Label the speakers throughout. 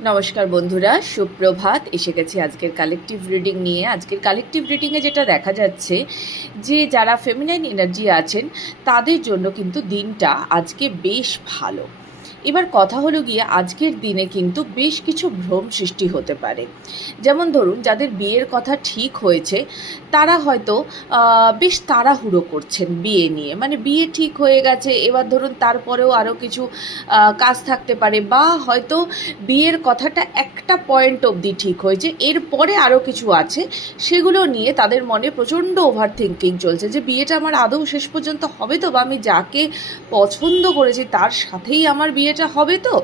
Speaker 1: নমস্কার বন্ধুরা, সুপ্রভাত। এসে গেছি আজকের কালেকটিভ রিডিং নিয়ে। আজকের কালেকটিভ রিডিংয়ে যেটা দেখা যাচ্ছে, যে যারা ফেমিনাইন এনার্জি আছেন, তাদের জন্য কিন্তু দিনটা আজকে বেশ ভালো। এবার কথা হলো গিয়ে আজকের দিনে কিন্তু বেশ কিছু ভ্রম সৃষ্টি হতে পারে। যেমন ধরুন, যাদের বিয়ের কথা ঠিক হয়েছে, তারা হয়তো বেশ তাড়াহুড়ো করছেন বিয়ে নিয়ে। মানে বিয়ে ঠিক হয়ে গেছে, এবার ধরুন তারপরেও আরও কিছু কাজ থাকতে পারে বা হয়তো বিয়ের কথাটা একটা পয়েন্ট অবধি ঠিক হয়েছে, এরপরে আরও কিছু আছে, সেগুলো নিয়ে তাদের মনে প্রচণ্ড ওভার থিঙ্কিং চলছে যে, বিয়েটা আমার আদৌ শেষ পর্যন্ত হবে তো? বা আমি যাকে পছন্দ করেছি তার সাথেই আমার বিয়েটা হবে তো?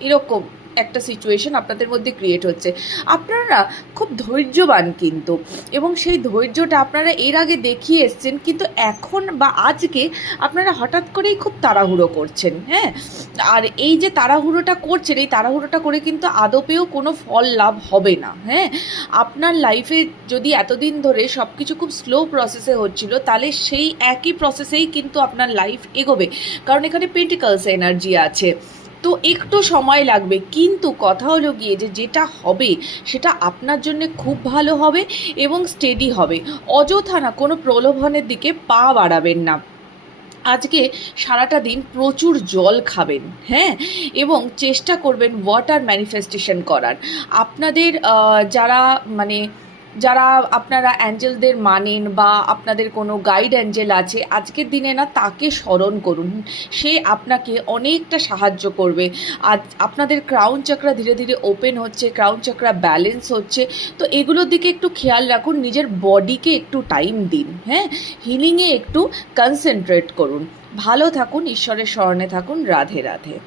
Speaker 1: এরকম। একটা সিচুয়েশন আপনাদের মধ্যে ক্রিয়েট হচ্ছে। আপনারা খুব ধৈর্যবান কিন্তু এবং সেই ধৈর্যটা আপনারা এর আগে দেখিয়ে এসছেন কিন্তু এখন বা আজকে আপনারা হঠাৎ করেই খুব তাড়াহুড়ো করছেন হ্যাঁ? আর এই যে তাড়াহুড়োটা করছেন, এই তাড়াহুড়োটা করে কিন্তু আদপেও কোনো ফল লাভ হবে না হ্যাঁ? আপনার লাইফে যদি এতদিন ধরে সব কিছু খুব স্লো প্রসেসে হচ্ছিল, তাহলে সেই একই প্রসেসেই কিন্তু আপনার লাইফ এগোবে। কারণ এখানে পেন্টিকালস এনার্জি আছে। তো একটু সময় লাগবে, কিন্তু কথা হলো গিয়ে যে যেটা হবে সেটা আপনার জন্য খুব ভালো হবে এবং স্টেডি হবে। অযথা না, কোনো প্রলোভনের দিকে পা বাড়াবেন না। আজকে সারাটা দিন প্রচুর জল খাবেন হ্যাঁ? এবং চেষ্টা করবেন ওয়াটার ম্যানিফেস্টেশন করার। আপনাদের যারা মানে যারা আপনারা অ্যাঞ্জেলদের মানেন বা আপনাদের কোনো গাইড অ্যাঞ্জেল আছে, আজকের দিনে না তাকে স্মরণ করুন। সে আপনাকে অনেকটা সাহায্য করবে। আজ আপনাদের ক্রাউন চক্রা ধীরে ধীরে ওপেন হচ্ছে ক্রাউন চক্রা ব্যালেন্স হচ্ছে। তো এগুলোর দিকে একটু খেয়াল রাখুন, নিজের বডিকে একটু টাইম দিন হ্যাঁ? হিলিংয়ে একটু কনসেন্ট্রেট করুন। ভালো থাকুন, ঈশ্বরের স্মরণে থাকুন। রাধে রাধে।